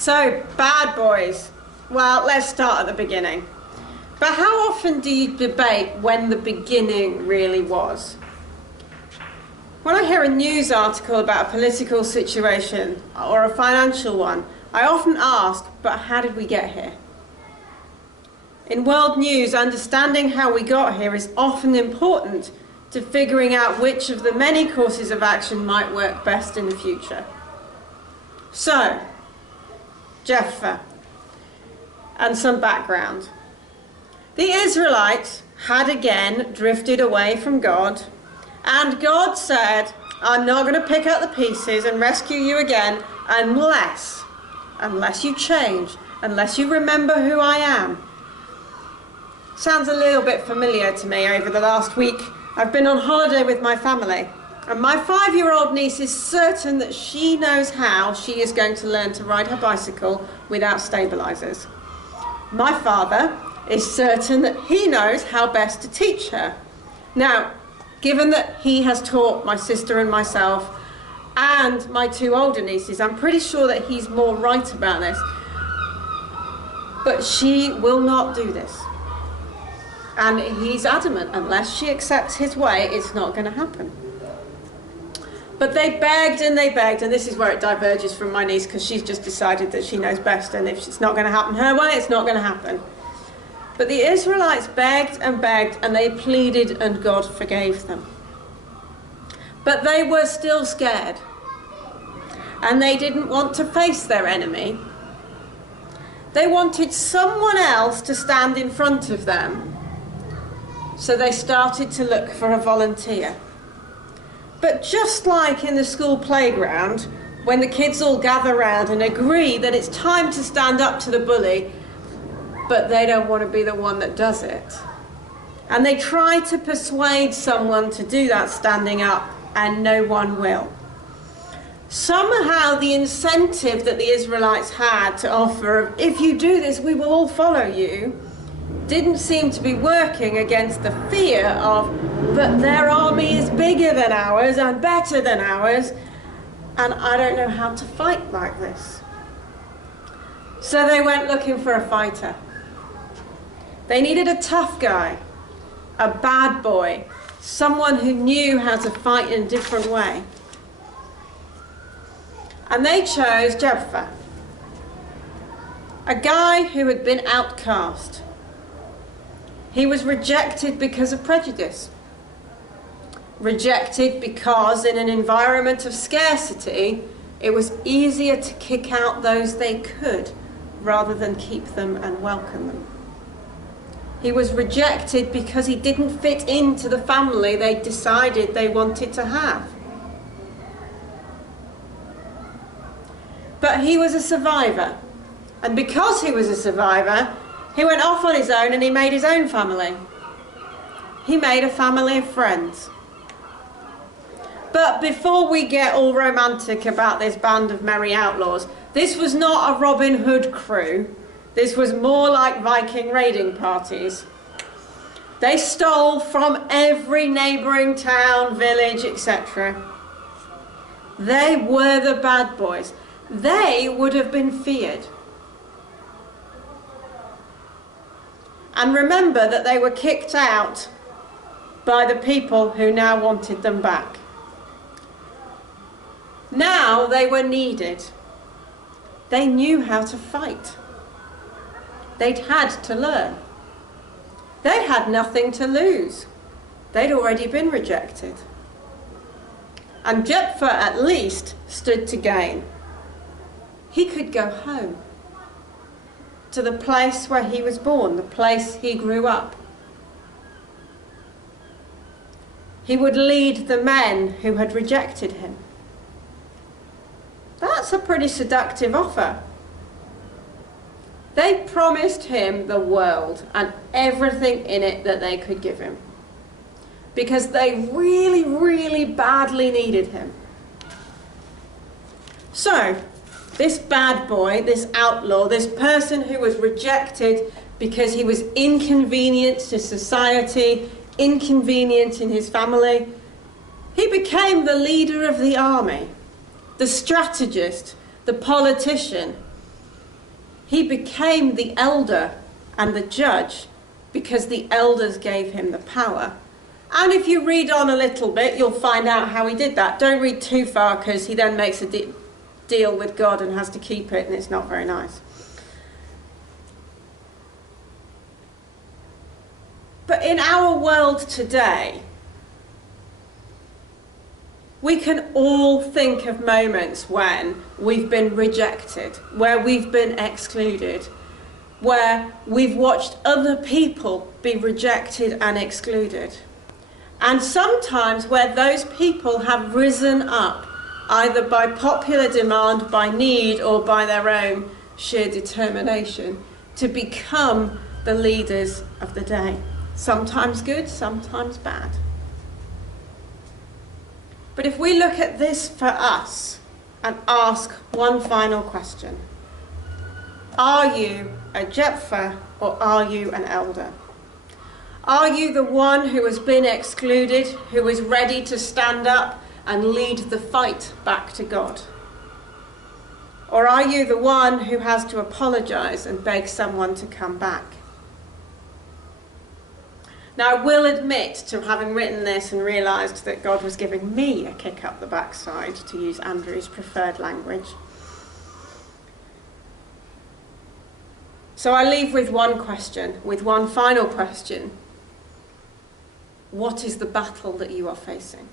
So, bad boys. Well, let's start at the beginning. But how often do you debate when the beginning really was? When I hear a news article about a political situation or a financial one, I often ask, but how did we get here? In world news, understanding how we got here is often important to figuring out which of the many courses of action might work best in the future. So, Jephthah, and some background. The Israelites had again drifted away from God, and God said, I'm not going to pick up the pieces and rescue you again unless you change, unless you remember who I am. Sounds a little bit familiar to me. Over the last week, I've been on holiday with my family, and my 5-year-old niece is certain that she knows how she is going to learn to ride her bicycle without stabilizers. My father is certain that he knows how best to teach her. Now, given that he has taught my sister and myself and my 2 older nieces, I'm pretty sure that he's more right about this. But she will not do this. And he's adamant, unless she accepts his way, it's not going to happen. But they begged, and this is where it diverges from my niece, because she's just decided that she knows best, and if it's not going to happen her way, it's not going to happen. But the Israelites begged, and they pleaded, and God forgave them. But they were still scared, and they didn't want to face their enemy. They wanted someone else to stand in front of them, so they started to look for a volunteer. But just like in the school playground, when the kids all gather round and agree that it's time to stand up to the bully, but they don't want to be the one that does it. And they try to persuade someone to do that standing up, and no one will. Somehow the incentive that the Israelites had to offer of, if you do this, we will all follow you, didn't seem to be working against the fear of, but their army is bigger than ours and better than ours, and I don't know how to fight like this. So they went looking for a fighter. They needed a tough guy, a bad boy, someone who knew how to fight in a different way. And they chose Jephthah, a guy who had been outcast. He was rejected because of prejudice. Rejected because in an environment of scarcity, it was easier to kick out those they could rather than keep them and welcome them. He was rejected because he didn't fit into the family they decided they wanted to have. But he was a survivor. And because he was a survivor, he went off on his own and he made his own family. He made a family of friends. But before we get all romantic about this band of merry outlaws, this was not a Robin Hood crew. This was more like Viking raiding parties. They stole from every neighbouring town, village, etc. They were the bad boys. They would have been feared. And remember that they were kicked out by the people who now wanted them back. Now they were needed. They knew how to fight. They'd had to learn. They had nothing to lose. They'd already been rejected. And Jephthah at least stood to gain. He could go home to the place where he was born, the place he grew up. He would lead the men who had rejected him. That's a pretty seductive offer. They promised him the world and everything in it that they could give him, because they really, really badly needed him. So, this bad boy, this outlaw, this person who was rejected because he was inconvenient to society, inconvenient in his family, he became the leader of the army, the strategist, the politician. He became the elder and the judge because the elders gave him the power. And if you read on a little bit, you'll find out how he did that. Don't read too far, because he then makes a deal with God and has to keep it, and it's not very nice. But in our world today, we can all think of moments when we've been rejected, where we've been excluded, where we've watched other people be rejected and excluded. And sometimes where those people have risen up, either by popular demand, by need, or by their own sheer determination, to become the leaders of the day. Sometimes good, sometimes bad. But if we look at this for us and ask one final question: are you a Jephthah or are you an elder? Are you the one who has been excluded, who is ready to stand up and lead the fight back to God? Or are you the one who has to apologize and beg someone to come back? Now, I will admit to having written this and realised that God was giving me a kick up the backside, to use Andrew's preferred language. So I leave with one question, with one final question. What is the battle that you are facing?